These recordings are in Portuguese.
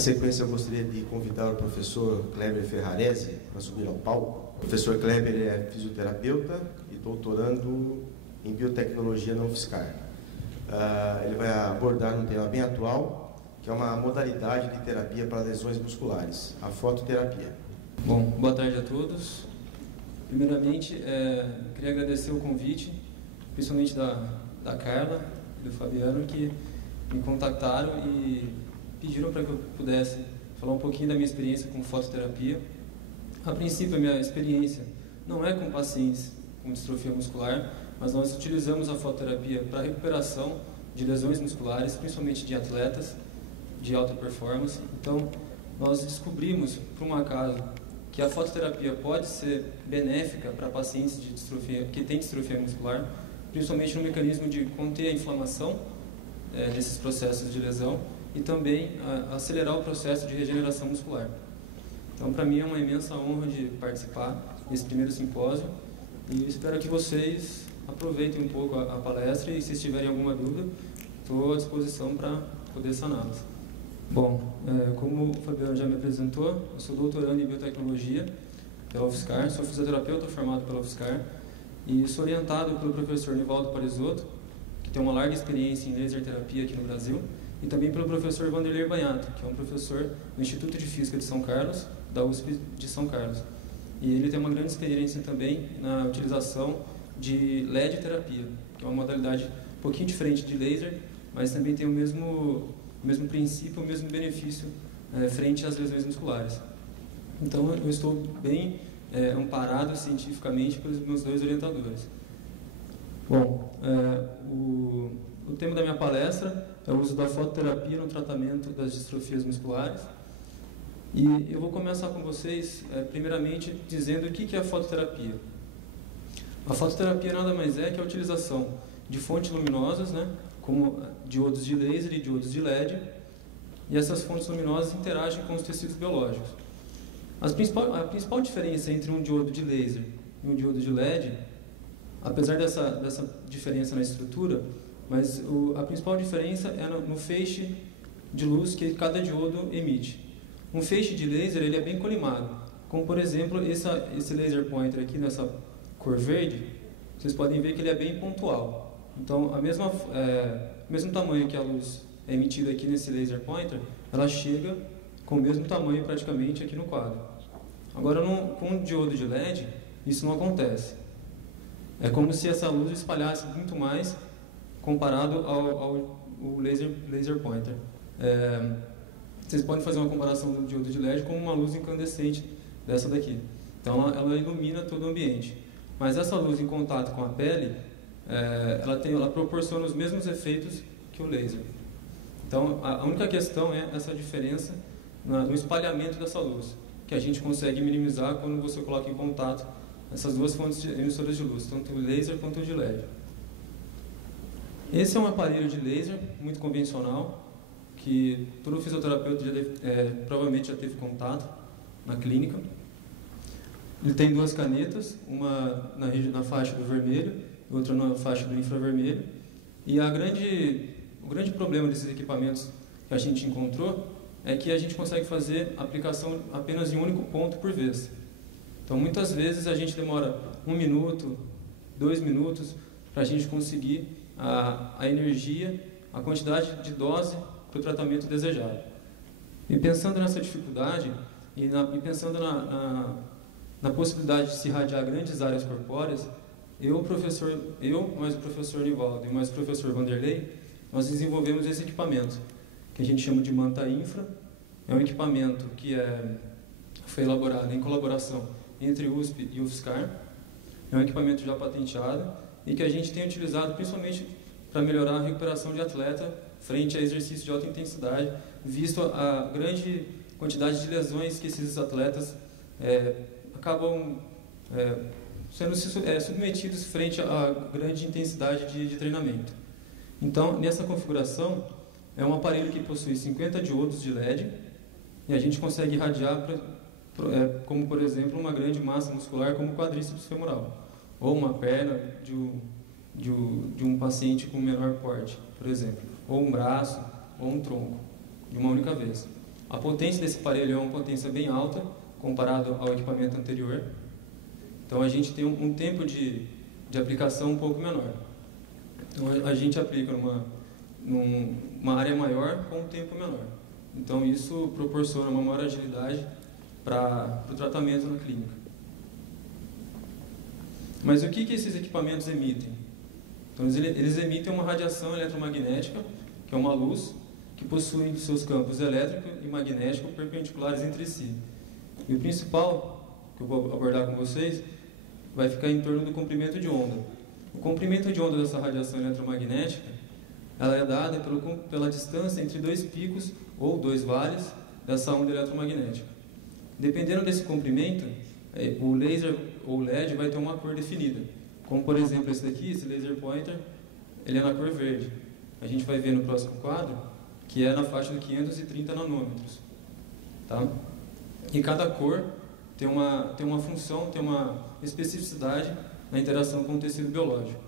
sequência, eu gostaria de convidar o professor Kleber Ferrarese para subir ao palco. O professor Kleber é fisioterapeuta e doutorando em biotecnologia na UFSCar. Ele vai abordar um tema bem atual, que é uma modalidade de terapia para lesões musculares, a fototerapia. Bom, boa tarde a todos. Primeiramente, queria agradecer o convite, principalmente da Carla e do Fabiano, que me contactaram e pediram para que eu pudesse falar um pouquinho da minha experiência com fototerapia. A princípio, a minha experiência não é com pacientes com distrofia muscular, mas nós utilizamos a fototerapia para recuperação de lesões musculares, principalmente de atletas de alta performance. Então, nós descobrimos, por um acaso, que a fototerapia pode ser benéfica para pacientes de distrofia, que têm distrofia muscular, principalmente no mecanismo de conter a inflamação desses processos de lesão e também acelerar o processo de regeneração muscular. Então, para mim é uma imensa honra de participar desse primeiro simpósio e espero que vocês aproveitem um pouco a palestra e, se tiverem alguma dúvida, estou à disposição para poder saná-las. Bom, como o Fabiano já me apresentou, eu sou doutorando em biotecnologia pela UFSCar, sou fisioterapeuta formado pela UFSCar e sou orientado pelo professor Nivaldo Parisotto, que tem uma larga experiência em laser terapia aqui no Brasil, e também pelo professor Vanderlei Banhato, que é um professor do Instituto de Física de São Carlos, da USP de São Carlos. E ele tem uma grande experiência também na utilização de LED terapia, que é uma modalidade um pouquinho diferente de laser, mas também tem o mesmo princípio, o mesmo benefício frente às lesões musculares. Então, eu estou bem amparado cientificamente pelos meus dois orientadores. Bom, o tema da minha palestra é o uso da fototerapia no tratamento das distrofias musculares. E eu vou começar com vocês, primeiramente, dizendo o que é a fototerapia. A fototerapia nada mais é que a utilização de fontes luminosas, como diodos de laser e diodos de LED, e essas fontes luminosas interagem com os tecidos biológicos. A principal diferença entre um diodo de laser e um diodo de LED, apesar dessa diferença na estrutura, mas a principal diferença é no feixe de luz que cada diodo emite. Um feixe de laser ele é bem colimado, como por exemplo esse laser pointer aqui nessa cor verde, vocês podem ver que ele é bem pontual. Então, o mesmo tamanho que a luz é emitida aqui nesse laser pointer, ela chega com o mesmo tamanho praticamente aqui no quadro. Agora, com um diodo de LED, isso não acontece. É como se essa luz espalhasse muito mais comparado ao laser pointer. Vocês podem fazer uma comparação do diodo de LED com uma luz incandescente dessa daqui. Então, ela ilumina todo o ambiente. Mas essa luz em contato com a pele, ela proporciona os mesmos efeitos que o laser. Então, a única questão é essa diferença no espalhamento dessa luz, que a gente consegue minimizar quando você coloca em contato essas duas fontes emissoras de luz, tanto o laser quanto o de LED. Esse é um aparelho de laser muito convencional, que todo fisioterapeuta provavelmente já teve contato na clínica. Ele tem duas canetas, uma na faixa do vermelho e outra na faixa do infravermelho. E o grande problema desses equipamentos que a gente encontrou é que a gente consegue fazer aplicação apenas em um único ponto por vez. Então, muitas vezes a gente demora 1 minuto, 2 minutos para a gente conseguir a energia, a quantidade de dose para o tratamento desejado. E pensando nessa dificuldade e pensando na possibilidade de se irradiar grandes áreas corpóreas, mais o professor Nivaldo e mais o professor Vanderlei, nós desenvolvemos esse equipamento, que a gente chama de Manta Infra. É um equipamento que foi elaborado em colaboração entre USP e UFSCar. É um equipamento já patenteado e que a gente tem utilizado principalmente para melhorar a recuperação de atleta frente a exercícios de alta intensidade, visto a grande quantidade de lesões que esses atletas acabam sendo submetidos frente à grande intensidade de treinamento. Então, nessa configuração, é um aparelho que possui 50 diodos de LED e a gente consegue irradiar, como por exemplo, uma grande massa muscular como o quadríceps femoral, ou uma perna de um paciente com menor porte, por exemplo, ou um braço, ou um tronco, de uma única vez. A potência desse aparelho é uma potência bem alta, comparado ao equipamento anterior. Então, a gente tem um tempo de aplicação um pouco menor. Então, a gente aplica numa área maior com um tempo menor. Então, isso proporciona uma maior agilidade para o tratamento na clínica. Mas o que esses equipamentos emitem? Então, eles emitem uma radiação eletromagnética, que é uma luz, que possui seus campos elétrico e magnético perpendiculares entre si. E o principal, que eu vou abordar com vocês, vai ficar em torno do comprimento de onda. O comprimento de onda dessa radiação eletromagnética, ela é dada pela distância entre dois picos ou dois vales dessa onda eletromagnética. Dependendo desse comprimento, o laser ou LED vai ter uma cor definida. Como, por exemplo, esse daqui, esse laser pointer, ele é na cor verde. A gente vai ver no próximo quadro que é na faixa de 530 nanômetros. Tá? E cada cor tem uma função, tem uma especificidade na interação com o tecido biológico.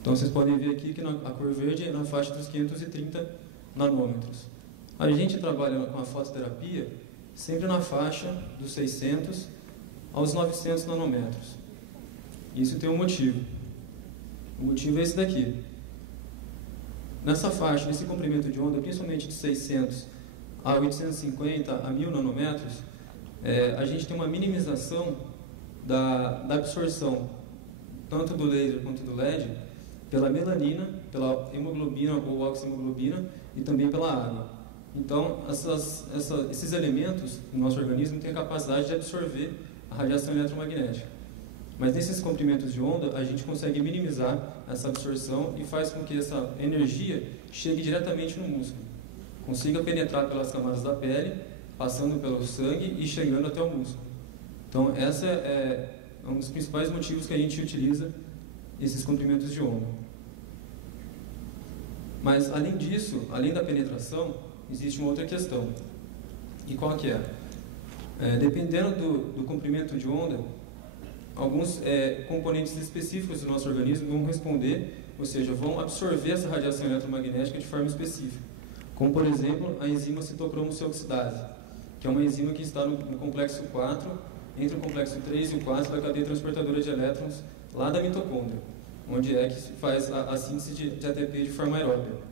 Então, vocês podem ver aqui que a cor verde é na faixa dos 530 nanômetros. A gente trabalha com a fototerapia sempre na faixa dos 600 aos 900 nanômetros. Isso tem um motivo. O motivo é esse daqui. Nessa faixa, nesse comprimento de onda, principalmente de 600 a 850 a 1000 nanômetros, a gente tem uma minimização da absorção, tanto do laser quanto do LED, pela melanina, pela hemoglobina ou oxihemoglobina e também pela água. Então, esses elementos no nosso organismo têm a capacidade de absorver a radiação eletromagnética. Mas nesses comprimentos de onda, a gente consegue minimizar essa absorção e faz com que essa energia chegue diretamente no músculo. Consiga penetrar pelas camadas da pele, passando pelo sangue e chegando até o músculo. Então, esse é um dos principais motivos que a gente utiliza esses comprimentos de onda. Mas, além disso, além da penetração, existe uma outra questão. E qual que é? Dependendo do comprimento de onda, alguns componentes específicos do nosso organismo vão responder, ou seja, vão absorver essa radiação eletromagnética de forma específica. Como, por exemplo, a enzima citocromoceoxidase, que é uma enzima que está no complexo 4, entre o complexo 3 e o 4 da cadeia transportadora de elétrons, lá da mitocôndria, onde é que se faz a síntese de ATP de forma aeróbia.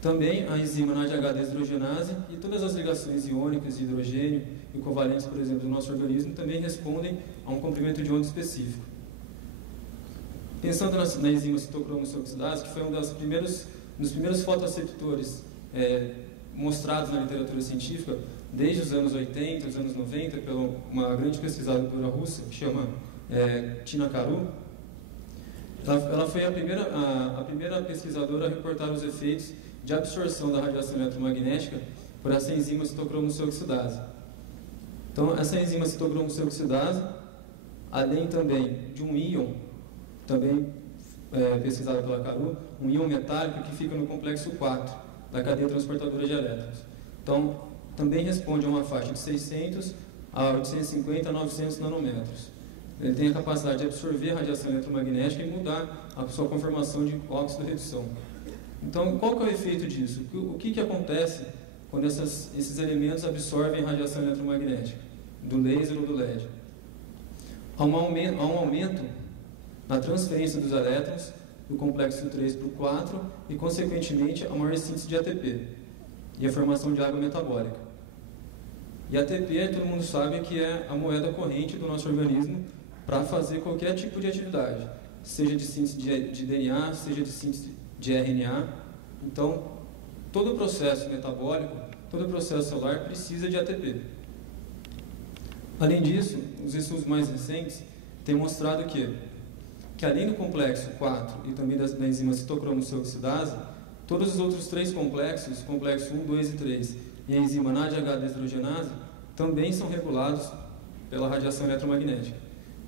Também a enzima NADH-deshidrogenase e todas as ligações iônicas de hidrogênio e covalentes, por exemplo, do nosso organismo, também respondem a um comprimento de onda específico. Pensando na enzima citocromoceoxidase, que foi um dos primeiros fotoaceptores mostrados na literatura científica, desde os anos 80, os anos 90, por uma grande pesquisadora russa, que chama Tina Karu. Ela foi a primeira pesquisadora a reportar os efeitos de absorção da radiação eletromagnética por essa enzima citocromoceoxidase. Então, essa enzima citocromoceoxidase, além também de um íon, também pesquisado pela Karu, um íon metálico que fica no complexo 4 da cadeia transportadora de elétrons. Então, também responde a uma faixa de 600 a 850 a 900 nanômetros. Ele tem a capacidade de absorver a radiação eletromagnética e mudar a sua conformação de óxido-redução. Então, qual que é o efeito disso? O que acontece quando esses elementos absorvem a radiação eletromagnética, do laser ou do LED? Há um aumento na transferência dos elétrons do complexo 3 para o 4 e, consequentemente, a maior síntese de ATP e a formação de água metabólica. E ATP, todo mundo sabe que é a moeda corrente do nosso organismo para fazer qualquer tipo de atividade, seja de síntese de DNA, seja de síntese de RNA. Então, todo o processo metabólico, todo o processo celular precisa de ATP. Além disso, os estudos mais recentes têm mostrado que além do complexo 4 e também da enzima citocromoceoxidase, todos os outros três complexos, complexo 1, 2 e 3, e a enzima NADH-deshidrogenase, também são regulados pela radiação eletromagnética.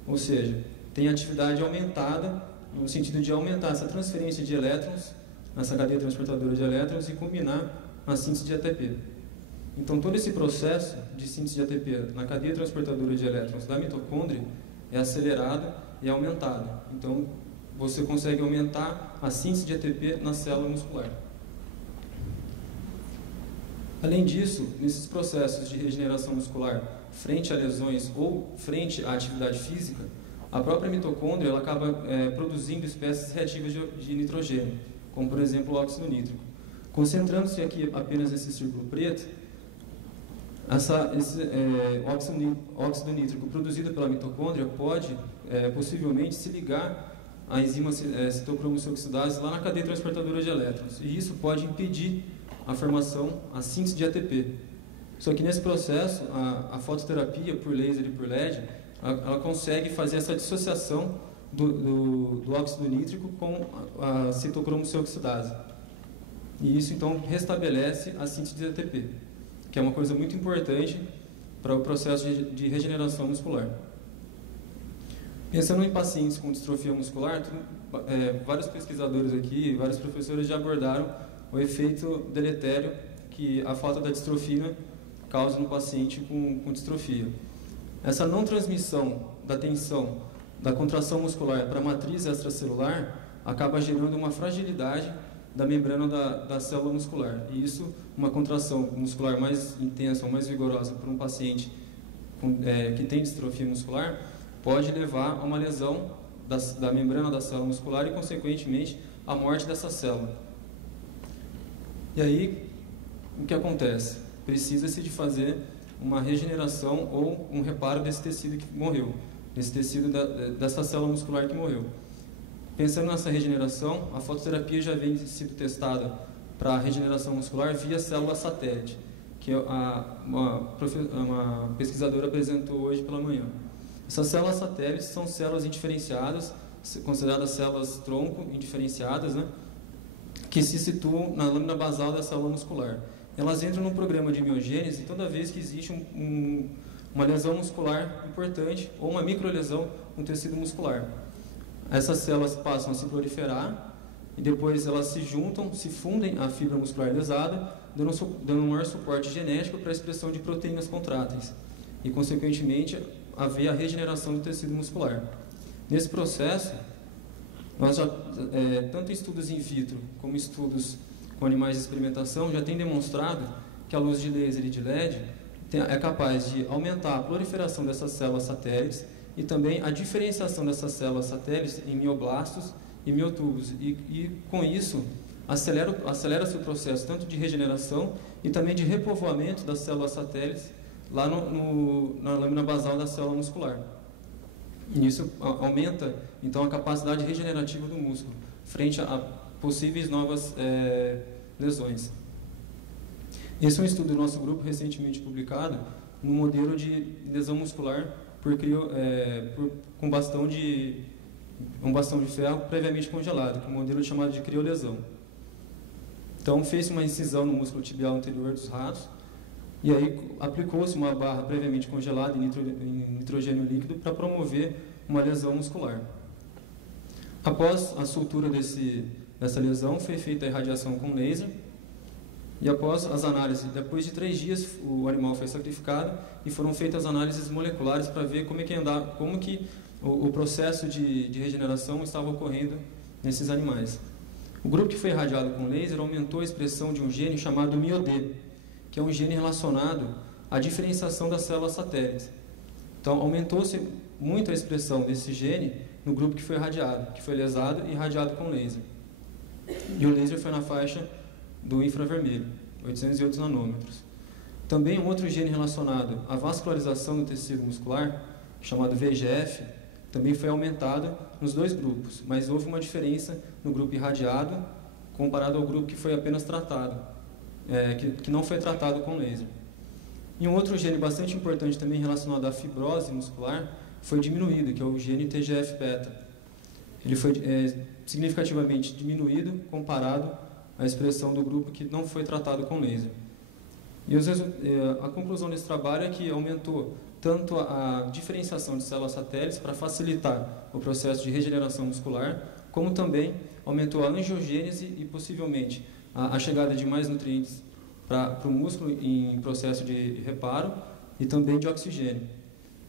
Ou seja, tem atividade aumentada, no sentido de aumentar essa transferência de elétrons nessa cadeia transportadora de elétrons e combinar na síntese de ATP. Então, todo esse processo de síntese de ATP na cadeia transportadora de elétrons da mitocôndria é acelerado e aumentado. Então, você consegue aumentar a síntese de ATP na célula muscular. Além disso, nesses processos de regeneração muscular frente a lesões ou frente à atividade física, a própria mitocôndria ela acaba produzindo espécies reativas de nitrogênio, como por exemplo o óxido nítrico. Concentrando-se aqui apenas nesse círculo preto, esse óxido nítrico produzido pela mitocôndria pode possivelmente se ligar à enzima citocromosoxidase lá na cadeia transportadora de elétrons, e isso pode impedir a formação, a síntese de ATP. Só que nesse processo, a fototerapia por laser e por LED, ela consegue fazer essa dissociação do óxido nítrico com a citocromosoxidase. E isso então restabelece a síntese de ATP, que é uma coisa muito importante para o processo de regeneração muscular. Pensando em pacientes com distrofia muscular, vários pesquisadores aqui, vários professores já abordaram o efeito deletério que a falta da distrofina causa no paciente com distrofia. Essa não transmissão da tensão da contração muscular para a matriz extracelular acaba gerando uma fragilidade da membrana da célula muscular. E isso, uma contração muscular mais intensa ou mais vigorosa por um paciente que tem distrofia muscular, pode levar a uma lesão da membrana da célula muscular e, consequentemente, a morte dessa célula. E aí, o que acontece? Precisa-se de fazer uma regeneração ou um reparo desse tecido que morreu, desse tecido dessa célula muscular que morreu. Pensando nessa regeneração, a fototerapia já vem sendo testada para a regeneração muscular via célula satélite, que uma pesquisadora apresentou hoje pela manhã. Essas células satélites são células indiferenciadas, consideradas células tronco indiferenciadas, né, que se situam na lâmina basal da célula muscular. Elas entram num programa de miogênese toda vez que existe uma lesão muscular importante ou uma microlesão no tecido muscular. Essas células passam a se proliferar e depois elas se juntam, se fundem à fibra muscular lesada, dando um maior suporte genético para a expressão de proteínas contráteis e, consequentemente, haver a regeneração do tecido muscular. Nesse processo, nós já, tanto estudos in vitro como estudos com animais de experimentação já têm demonstrado que a luz de laser e de LED é capaz de aumentar a proliferação dessas células satélites e também a diferenciação dessas células satélites em mioblastos e miotubos. E com isso, acelera-se o processo tanto de regeneração e também de repovoamento das células satélites lá na lâmina basal da célula muscular. E isso aumenta, então, a capacidade regenerativa do músculo frente a possíveis novas lesões. Esse é um estudo do nosso grupo, recentemente publicado, no modelo de lesão muscular com um bastão de ferro previamente congelado, que é um modelo chamado de criolesão. Então, fez uma incisão no músculo tibial anterior dos ratos, e aí aplicou-se uma barra previamente congelada em nitrogênio líquido para promover uma lesão muscular. Após a sutura dessa lesão, foi feita a irradiação com laser, e após as análises, depois de 3 dias, o animal foi sacrificado e foram feitas análises moleculares para ver como que o processo de regeneração estava ocorrendo nesses animais. O grupo que foi irradiado com laser aumentou a expressão de um gene chamado MIOD, que é um gene relacionado à diferenciação das células satélites. Então, aumentou-se muito a expressão desse gene no grupo que foi irradiado, que foi lesado e irradiado com laser. E o laser foi na faixa do infravermelho, 808 nanômetros. Também um outro gene relacionado à vascularização do tecido muscular, chamado VEGF, também foi aumentado nos 2 grupos, mas houve uma diferença no grupo irradiado comparado ao grupo que foi apenas tratado, que não foi tratado com laser. E um outro gene bastante importante também relacionado à fibrose muscular foi diminuído, que é o gene TGF-beta. Ele foi significativamente diminuído comparado à expressão do grupo que não foi tratado com laser. E a conclusão desse trabalho é que aumentou tanto a diferenciação de células satélites para facilitar o processo de regeneração muscular, como também aumentou a angiogênese e possivelmente a chegada de mais nutrientes para o músculo em processo de reparo e também de oxigênio.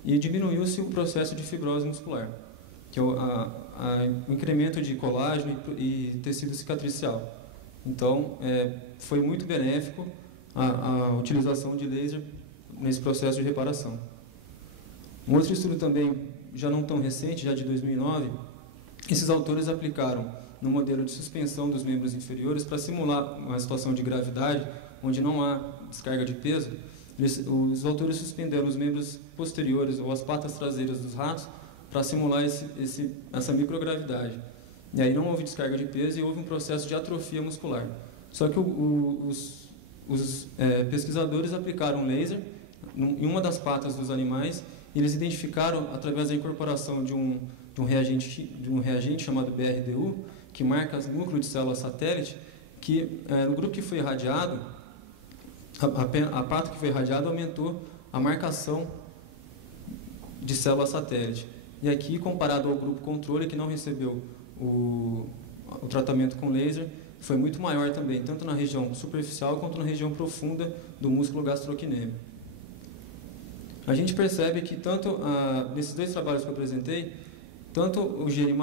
E diminuiu-se o processo de fibrose muscular, que é o incremento de colágeno e tecido cicatricial. Então, foi muito benéfico a utilização de laser nesse processo de reparação. Um outro estudo também, já não tão recente, já de 2009, esses autores aplicaram no modelo de suspensão dos membros inferiores para simular uma situação de gravidade onde não há descarga de peso. Os autores suspenderam os membros posteriores ou as patas traseiras dos ratos para simular essa microgravidade. E aí não houve descarga de peso e houve um processo de atrofia muscular. Só que os pesquisadores aplicaram laser em uma das patas dos animais e eles identificaram, através da incorporação de um reagente chamado BRDU, que marca o núcleo de célula satélite, que no grupo que foi irradiado, a pata que foi irradiada aumentou a marcação de célula satélite. E aqui, comparado ao grupo controle, que não recebeu o tratamento com laser, foi muito maior também, tanto na região superficial quanto na região profunda do músculo gastrocnêmio. A gente percebe que, tanto nesses dois trabalhos que eu apresentei, tanto o gene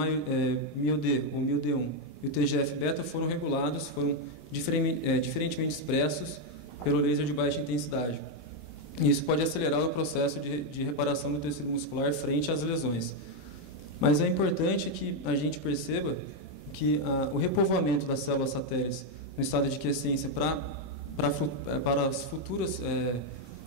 MIO-D, ou MIO-D1, e o TGF-beta foram regulados, foram diferentemente expressos pelo laser de baixa intensidade. E isso pode acelerar o processo de reparação do tecido muscular frente às lesões. Mas é importante que a gente perceba que o repovoamento das células satélites no estado de quiescência para as futuras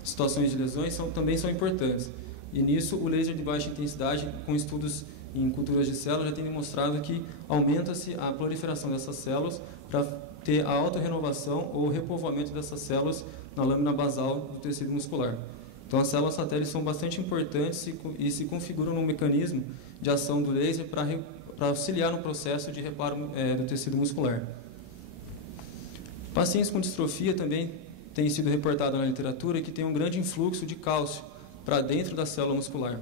situações de lesões também são importantes. E nisso, o laser de baixa intensidade, com estudos em culturas de células, já tem demonstrado que aumenta-se a proliferação dessas células para ter a autorrenovação ou repovoamento dessas células na lâmina basal do tecido muscular. Então, as células satélites são bastante importantes e se configuram no mecanismo de ação do laser para auxiliar no processo de reparo do tecido muscular. Pacientes com distrofia também têm sido reportados na literatura que tem um grande influxo de cálcio para dentro da célula muscular.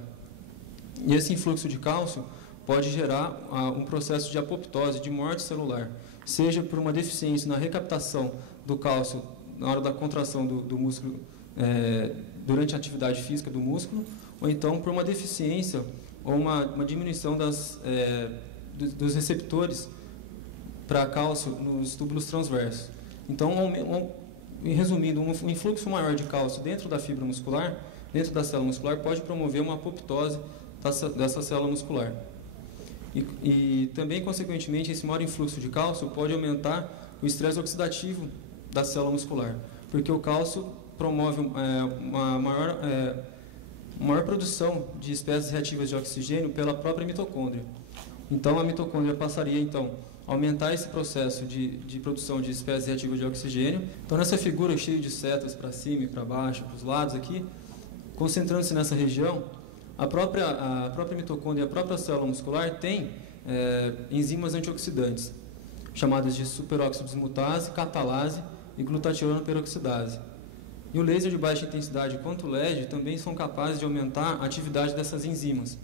E esse influxo de cálcio pode gerar um processo de apoptose, de morte celular, seja por uma deficiência na recaptação do cálcio na hora da contração do músculo, durante a atividade física do músculo, ou então por uma deficiência ou uma diminuição dos receptores para cálcio nos túbulos transversos. Então, resumindo, um influxo maior de cálcio dentro da fibra muscular, dentro da célula muscular, pode promover uma apoptose dessa célula muscular. E também, consequentemente, esse maior influxo de cálcio pode aumentar o estresse oxidativo da célula muscular, porque o cálcio promove uma maior produção de espécies reativas de oxigênio pela própria mitocôndria. Então, a mitocôndria passaria, a aumentar esse processo de produção de espécies reativas de oxigênio. Então, nessa figura cheia de setas para cima e para baixo, para os lados aqui, concentrando-se nessa região, a própria mitocôndria e a própria célula muscular tem enzimas antioxidantes, chamadas de superóxido dismutase, catalase e glutationa peroxidase. E o laser de baixa intensidade quanto o LED também são capazes de aumentar a atividade dessas enzimas.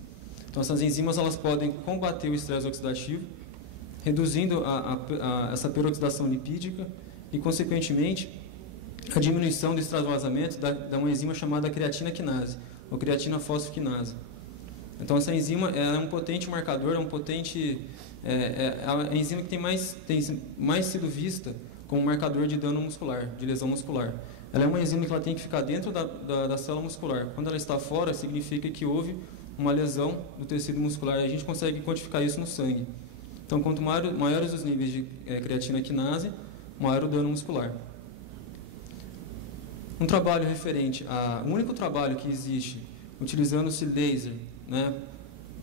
Então, essas enzimas elas podem combater o estresse oxidativo, reduzindo essa peroxidação lipídica e, consequentemente, a diminuição do extravasamento de uma enzima chamada creatina quinase, ou creatina fosfoquinase. Então, essa enzima é um potente marcador, é a enzima que tem mais sido vista como marcador de dano muscular, de lesão muscular. Ela é uma enzima que ela tem que ficar dentro da célula muscular. Quando ela está fora, significa que houve uma lesão do tecido muscular. A gente consegue quantificar isso no sangue. Então, quanto maiores os níveis de creatina quinase, maior o dano muscular. Um trabalho referente o único trabalho que existe utilizando-se laser,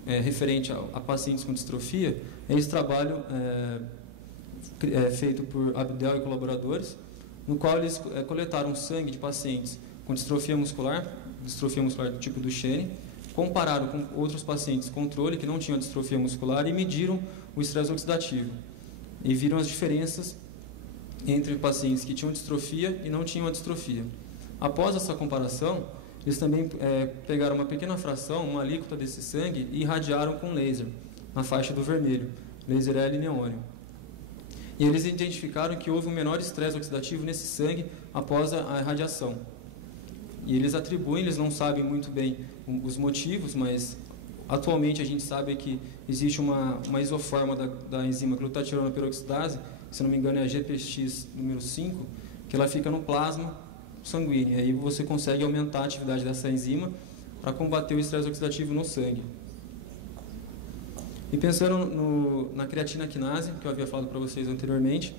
referente a pacientes com distrofia, é esse trabalho feito por Abdel e colaboradores, no qual eles coletaram sangue de pacientes com distrofia muscular do tipo Duchenne, compararam com outros pacientes controle que não tinham distrofia muscular e mediram o estresse oxidativo. E viram as diferenças entre pacientes que tinham distrofia e não tinham a distrofia. Após essa comparação, eles também pegaram uma pequena fração, uma alíquota desse sangue e irradiaram com laser, na faixa do vermelho, laser L-neônio. E eles identificaram que houve um menor estresse oxidativo nesse sangue após a irradiação. E eles atribuem, eles não sabem muito bem os motivos, mas atualmente a gente sabe que existe uma isoforma da enzima glutationa peroxidase, se não me engano é a GPX número 5, que ela fica no plasma sanguíneo. E aí você consegue aumentar a atividade dessa enzima para combater o estresse oxidativo no sangue. E pensando na creatina quinase, que eu havia falado para vocês anteriormente,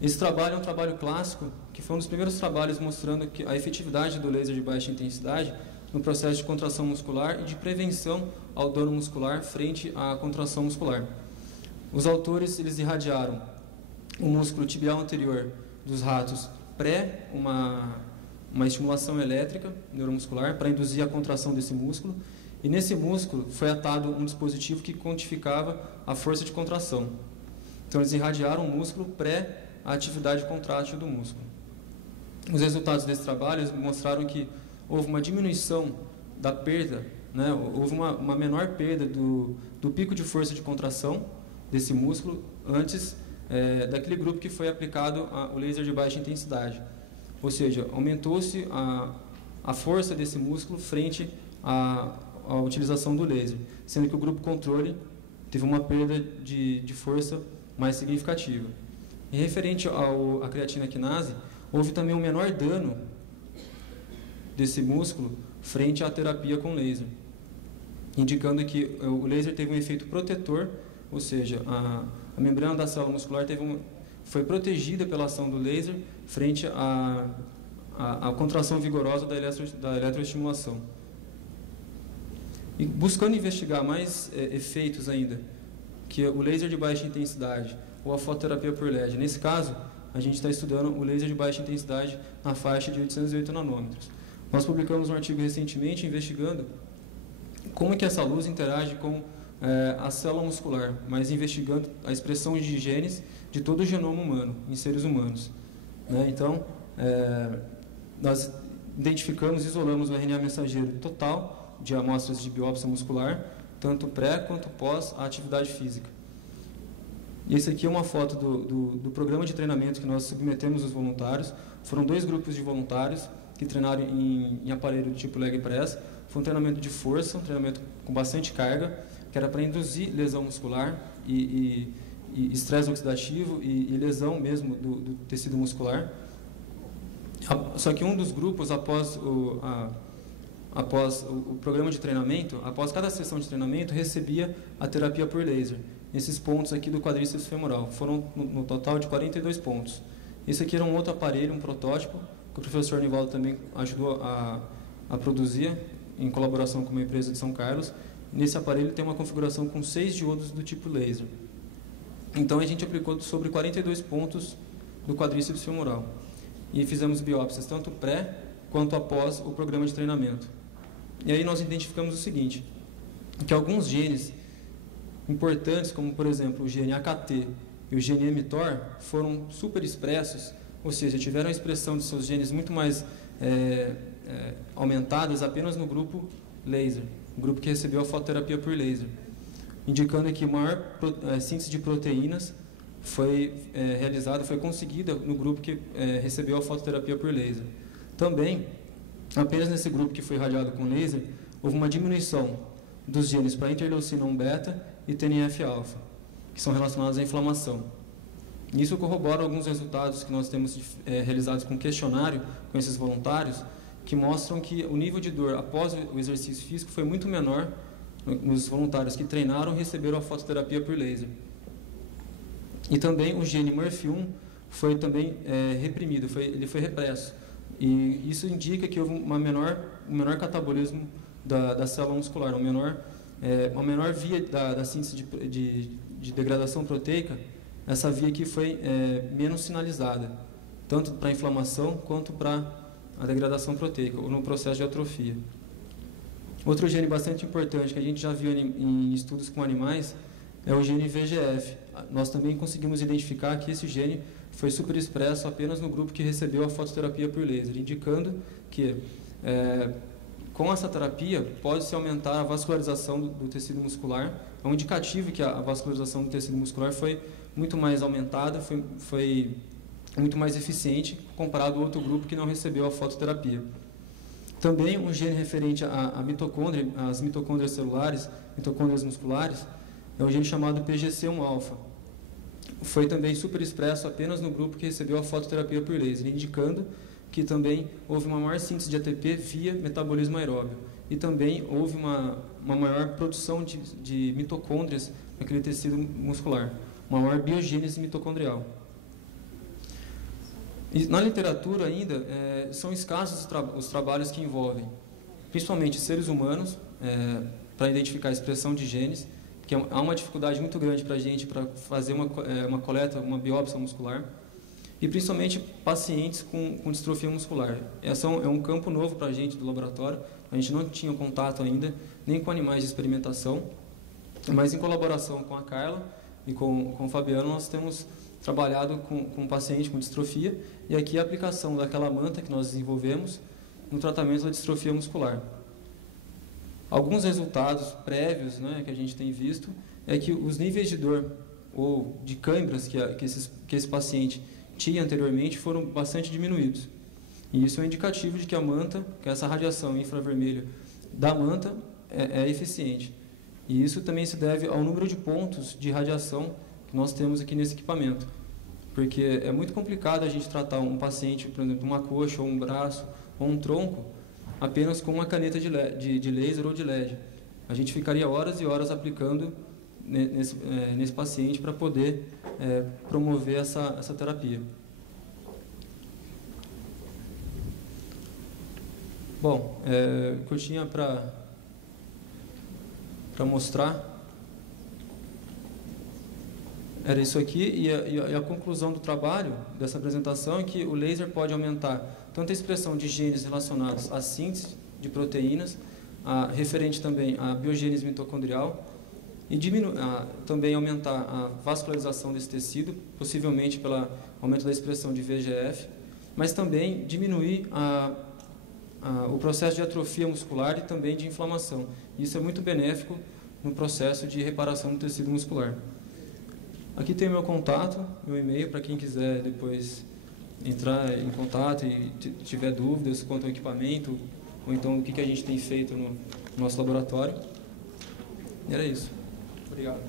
esse trabalho é um trabalho clássico, que foi um dos primeiros trabalhos mostrando que a efetividade do laser de baixa intensidade no processo de contração muscular e de prevenção ao dano muscular frente à contração muscular. Os autores eles irradiaram o músculo tibial anterior dos ratos pré uma estimulação elétrica neuromuscular para induzir a contração desse músculo, e nesse músculo foi atado um dispositivo que quantificava a força de contração. Então eles irradiaram o músculo pré a atividade contrátil do músculo. Os resultados desse trabalho mostraram que houve uma diminuição da perda, né? Houve uma menor perda do pico de força de contração desse músculo antes daquele grupo que foi aplicado o laser de baixa intensidade. Ou seja, aumentou-se a força desse músculo frente à utilização do laser, sendo que o grupo controle teve uma perda de força mais significativa. E referente à creatina quinase, houve também um menor dano desse músculo frente à terapia com laser, indicando que o laser teve um efeito protetor, ou seja, a membrana da célula muscular foi protegida pela ação do laser frente à contração vigorosa da eletroestimulação. E buscando investigar mais efeitos ainda, que o laser de baixa intensidade ou a fototerapia por LED. Nesse caso, a gente está estudando o laser de baixa intensidade na faixa de 808 nanômetros. Nós publicamos um artigo recentemente investigando como que essa luz interage com a célula muscular, mas investigando a expressão de genes de todo o genoma humano, em seres humanos. Né? Então, nós identificamos e isolamos o RNA mensageiro total de amostras de biópsia muscular, tanto pré quanto pós a atividade física. E esse aqui é uma foto do programa de treinamento que nós submetemos os voluntários. Foram 2 grupos de voluntários que treinaram em aparelho do tipo leg press. Foi um treinamento de força, um treinamento com bastante carga, que era para induzir lesão muscular e estresse oxidativo e lesão mesmo do tecido muscular. Só que um dos grupos, após o programa de treinamento, após cada sessão de treinamento, recebia a terapia por laser. Esses pontos aqui do quadríceps femoral foram no total de 42 pontos. Esse aqui era um outro aparelho, um protótipo, que o professor Nivaldo também ajudou a produzir, em colaboração com uma empresa de São Carlos. Nesse aparelho tem uma configuração com 6 diodos do tipo laser. Então a gente aplicou sobre 42 pontos do quadríceps femoral. E fizemos biópsias tanto pré quanto após o programa de treinamento. E aí nós identificamos o seguinte, que alguns genes importantes, como por exemplo o gene AKT e o gene mTOR, foram super expressos, ou seja, tiveram a expressão de seus genes muito mais aumentadas apenas no grupo laser, o grupo que recebeu a fototerapia por laser, indicando que maior síntese de proteínas foi conseguida no grupo que recebeu a fototerapia por laser. Também, apenas nesse grupo que foi irradiado com laser, houve uma diminuição dos genes para interleucina 1-beta e TNF-alfa, que são relacionados à inflamação. Isso corrobora alguns resultados que nós temos realizados com questionário com esses voluntários, que mostram que o nível de dor após o exercício físico foi muito menor nos voluntários que treinaram e receberam a fototerapia por laser. E também o gene MRF1 foi também reprimido, ele foi represso. E isso indica que houve um menor catabolismo da célula muscular, uma menor via da síntese de degradação proteica. Essa via aqui foi menos sinalizada, tanto para a inflamação quanto para a degradação proteica, ou no processo de atrofia. Outro gene bastante importante que a gente já viu em estudos com animais é o gene VEGF. Nós também conseguimos identificar que esse gene foi superexpresso apenas no grupo que recebeu a fototerapia por laser, indicando que com essa terapia pode-se aumentar a vascularização do tecido muscular. É um indicativo que a vascularização do tecido muscular foi muito mais aumentada, foi muito mais eficiente comparado ao outro grupo que não recebeu a fototerapia. Também um gene referente à mitocôndria, às mitocôndrias celulares, mitocôndrias musculares, é um gene chamado PGC1-alfa. Foi também superexpresso apenas no grupo que recebeu a fototerapia por laser, indicando que também houve uma maior síntese de ATP via metabolismo aeróbio. E também houve uma maior produção de mitocôndrias naquele tecido muscular, uma maior biogênese mitocondrial. E na literatura ainda, são escassos os trabalhos que envolvem, principalmente seres humanos, para identificar a expressão de genes, que há uma dificuldade muito grande para a gente para fazer uma coleta, uma biópsia muscular, e principalmente pacientes com distrofia muscular. Esse é um campo novo para a gente do laboratório, a gente não tinha contato ainda, nem com animais de experimentação, mas em colaboração com a Carla e com o Fabiano, nós temos trabalhado com um paciente com distrofia, e aqui a aplicação daquela manta que nós desenvolvemos no tratamento da distrofia muscular. Alguns resultados prévios, né, que a gente tem visto é que os níveis de dor ou de câimbras que esse paciente tinha anteriormente foram bastante diminuídos. E isso é um indicativo de que a manta, que essa radiação infravermelha da manta é eficiente. E isso também se deve ao número de pontos de radiação que nós temos aqui nesse equipamento. Porque é muito complicado a gente tratar um paciente, por exemplo, uma coxa, ou um braço, ou um tronco, apenas com uma caneta de laser ou de LED. A gente ficaria horas e horas aplicando nesse paciente para poder promover essa terapia. Bom, o que eu tinha para mostrar era isso aqui, e a conclusão do trabalho dessa apresentação é que o laser pode aumentar tanto a expressão de genes relacionados à síntese de proteínas, referente também à biogênese mitocondrial, e também aumentar a vascularização desse tecido, possivelmente pelo aumento da expressão de VEGF, mas também diminuir o processo de atrofia muscular e também de inflamação. Isso é muito benéfico no processo de reparação do tecido muscular. Aqui tem o meu contato, meu e-mail, para quem quiser depois entrar em contato e tiver dúvidas quanto ao equipamento, ou então o que a gente tem feito no nosso laboratório. E era isso. Obrigado.